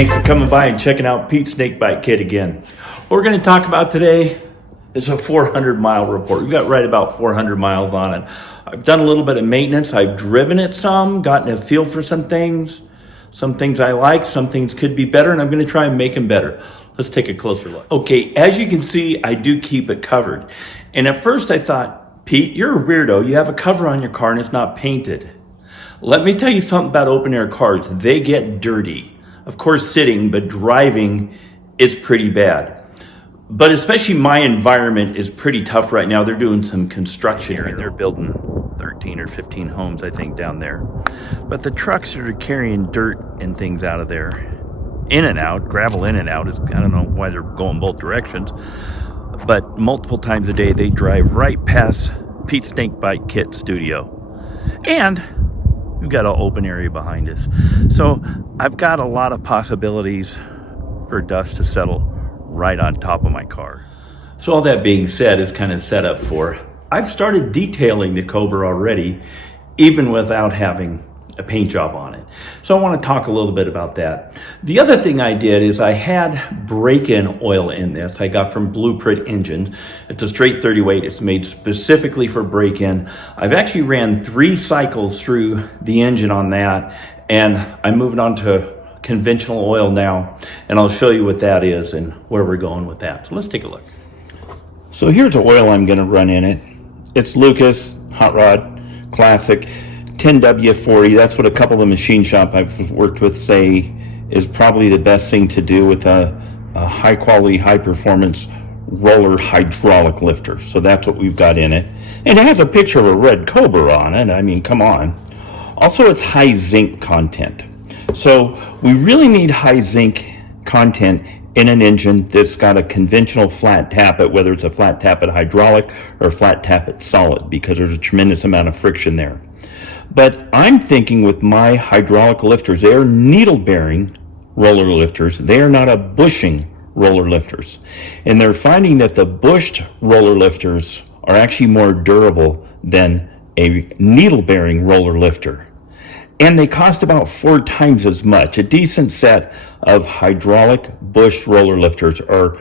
Thanks for coming by and checking out Pete's Snakebite Kit again. What we're going to talk about today is a 400-mile report. We've got right about 400 miles on it. I've done a little bit of maintenance. I've driven it some, gotten a feel for some things. Some things I like, some things could be better, and I'm going to try and make them better. Let's take a closer look. Okay, as you can see, I do keep it covered. And at first I thought, Pete, you're a weirdo. You have a cover on your car and it's not painted. Let me tell you something about open air cars. They get dirty. Of course, sitting, but driving, it's pretty bad. But especially my environment is pretty tough right now. They're doing some construction here and they're building 13 or 15 homes, I think, down there. But the trucks that are carrying dirt and things out of there, in and out, gravel in and out, I don't know why they're going both directions, but multiple times a day they drive right past Pete's Snakebite Kit studio. And we've got an open area behind us. So I've got a lot of possibilities for dust to settle right on top of my car. So all that being said is kind of set up for, I've started detailing the Cobra already, even without having a paint job on it. So I want to talk a little bit about that. The other thing I did is I had break-in oil in this. I got from Blueprint Engines. It's a straight 30 weight. It's made specifically for break-in. I've actually ran 3 cycles through the engine on that, and I'm moving on to conventional oil now, and I'll show you what that is and where we're going with that. So let's take a look. So here's the oil I'm going to run in it. It's Lucas Hot Rod Classic 10W40. That's what a couple of the machine shop I've worked with say is probably the best thing to do with a high quality, high performance roller hydraulic lifter. So that's what we've got in it. And it has a picture of a red Cobra on it. I mean, come on. Also, it's high zinc content. So we really need high zinc content in an engine that's got a conventional flat tappet, whether it's a flat tappet hydraulic or a flat tappet solid, because there's a tremendous amount of friction there. But I'm thinking with my hydraulic lifters, they are needle bearing roller lifters. They are not a bushing roller lifters. And they're finding that the bushed roller lifters are actually more durable than a needle bearing roller lifter. And they cost about 4 times as much. A decent set of hydraulic bushed roller lifters are,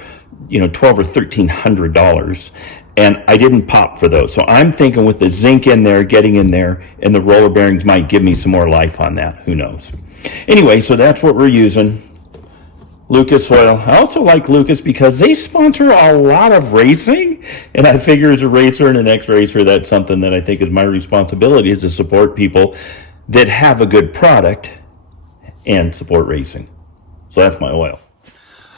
$1,200 or $1,300. And I didn't pop for those. So I'm thinking with the zinc in there, getting in there, and the roller bearings might give me some more life on that. Who knows? Anyway, so that's what we're using. Lucas Oil. I also like Lucas because they sponsor a lot of racing. And I figure as a racer and an ex-racer, that's something that I think is my responsibility, is to support people that have a good product and support racing. So that's my oil.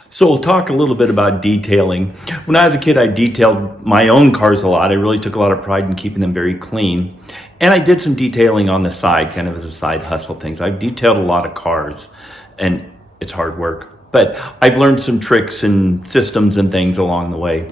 So we'll talk a little bit about detailing. When I was a kid, I detailed my own cars a lot. I really took a lot of pride in keeping them very clean. And I did some detailing on the side, kind of as a side hustle things. I've detailed a lot of cars, and it's hard work. But I've learned some tricks and systems and things along the way.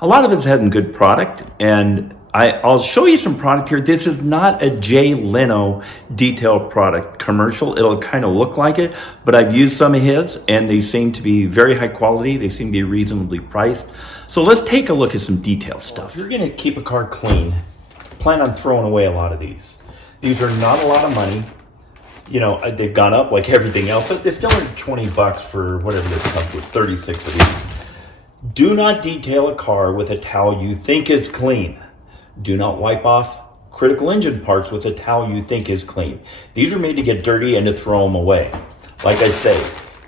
A lot of it's having good product, and I'll show you some product here. This is not a Jay Leno detail product commercial. It'll kind of look like it, but I've used some of his and they seem to be very high quality. They seem to be reasonably priced. So let's take a look at some detail stuff. If you're gonna keep a car clean, plan on throwing away a lot of these. These are not a lot of money. They've gone up like everything else, but they're still $20 for whatever this comes with, 36 of these. Do not detail a car with a towel you think is clean. Do not wipe off critical engine parts with a towel you think is clean. These are made to get dirty and to throw them away. Like I say,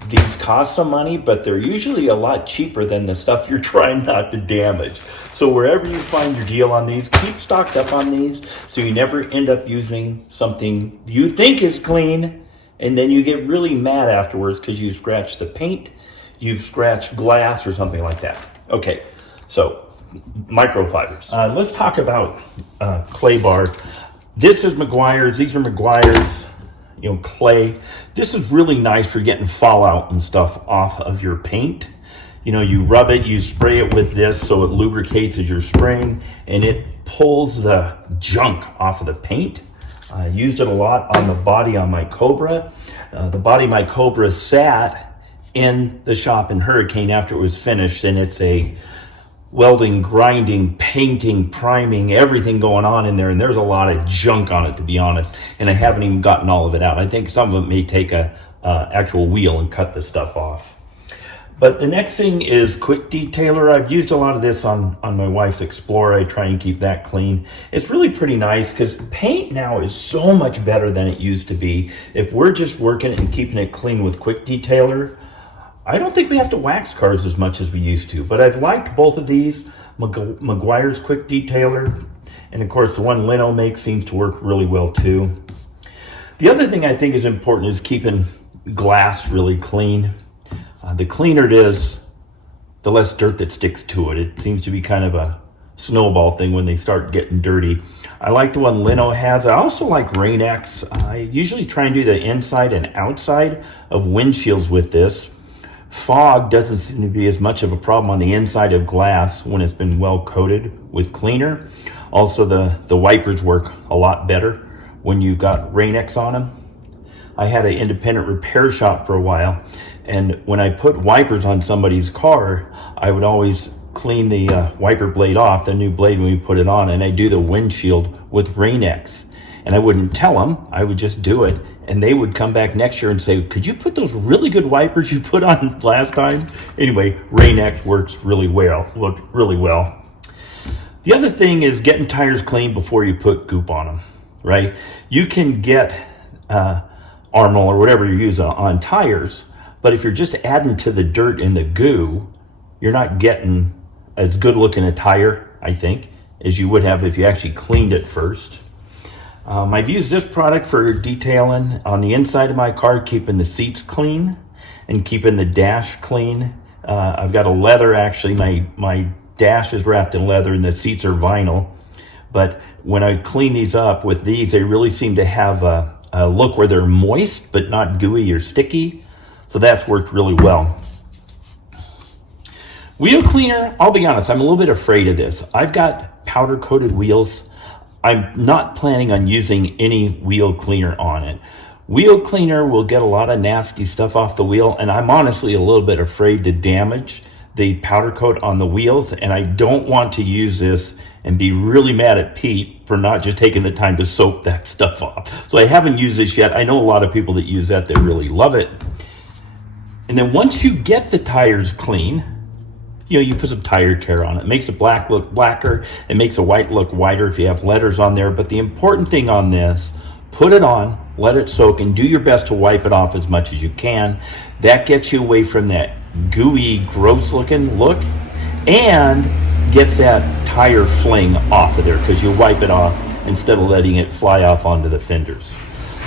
these cost some money, but they're usually a lot cheaper than the stuff you're trying not to damage. So wherever you find your deal on these, keep stocked up on these so you never end up using something you think is clean and then you get really mad afterwards because you scratched the paint, you've scratched glass or something like that. Okay, so microfibers. Let's talk about clay bar. This is Meguiar's. These are Meguiar's, clay. This is really nice for getting fallout and stuff off of your paint. You rub it, you spray it with this so it lubricates as you're spraying, and it pulls the junk off of the paint. I used it a lot on the body on my Cobra. The body of my Cobra sat in the shop in Hurricane after it was finished, and it's a welding, grinding, painting, priming, everything going on in there. And there's a lot of junk on it, to be honest. And I haven't even gotten all of it out. I think some of it may take a actual wheel and cut the stuff off. But the next thing is quick detailer. I've used a lot of this on my wife's Explorer. I try and keep that clean. It's really pretty nice because paint now is so much better than it used to be. If we're just working and keeping it clean with quick detailer, I don't think we have to wax cars as much as we used to. But I've liked both of these, Meguiar's quick detailer, and of course the one Lino makes seems to work really well too. The other thing I think is important is keeping glass really clean. The cleaner it is, the less dirt that sticks to it. It seems to be kind of a snowball thing when they start getting dirty. I like the one Lino has. I also like Rain-X. I usually try and do the inside and outside of windshields with this. Fog doesn't seem to be as much of a problem on the inside of glass when it's been well coated with cleaner. Also, the wipers work a lot better when you've got Rain-X on them. I had an independent repair shop for a while, and when I put wipers on somebody's car, I would always clean the wiper blade off, the new blade, when we put it on, and I do the windshield with Rain-X. And I wouldn't tell them, I would just do it, and they would come back next year and say, could you put those really good wipers you put on last time? Anyway, Rain-X works really well. The other thing is getting tires clean before you put goop on them, right? You can get Armor or whatever you use on tires, but if you're just adding to the dirt and the goo, you're not getting as good looking a tire, I think, as you would have if you actually cleaned it first. I've used this product for detailing on the inside of my car, keeping the seats clean and keeping the dash clean. I've got a leather, actually, my dash is wrapped in leather and the seats are vinyl, but when I clean these up with these, they really seem to have a look where they're moist but not gooey or sticky, so that's worked really well. Wheel cleaner, I'll be honest, I'm a little bit afraid of this. I've got powder coated wheels. I'm not planning on using any wheel cleaner on it. Wheel cleaner will get a lot of nasty stuff off the wheel, and I'm honestly a little bit afraid to damage the powder coat on the wheels, and I don't want to use this and be really mad at Pete for not just taking the time to soak that stuff off. So I haven't used this yet. I know a lot of people that use that, they really love it. And then once you get the tires clean, you put some tire care on it. It makes a black look blacker. It makes a white look whiter if you have letters on there. But the important thing on this, put it on, let it soak, and do your best to wipe it off as much as you can. That gets you away from that gooey, gross looking look and gets that tire fling off of there because you wipe it off instead of letting it fly off onto the fenders.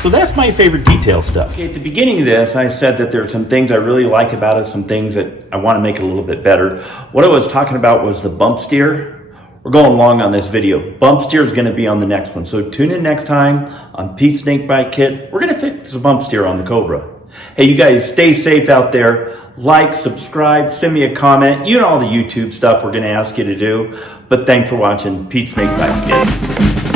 So that's my favorite detail stuff. Okay, at the beginning of this, I said that there are some things I really like about it, some things that I want to make it a little bit better. What I was talking about was the bump steer. We're going long on this video. Bump steer is going to be on the next one. So tune in next time on Pete's Snake Bite Kit. We're going to fix the bump steer on the Cobra. Hey, you guys stay safe out there. Like, subscribe, send me a comment. You know all the YouTube stuff we're going to ask you to do. But thanks for watching Pete's Snake Bite Kit.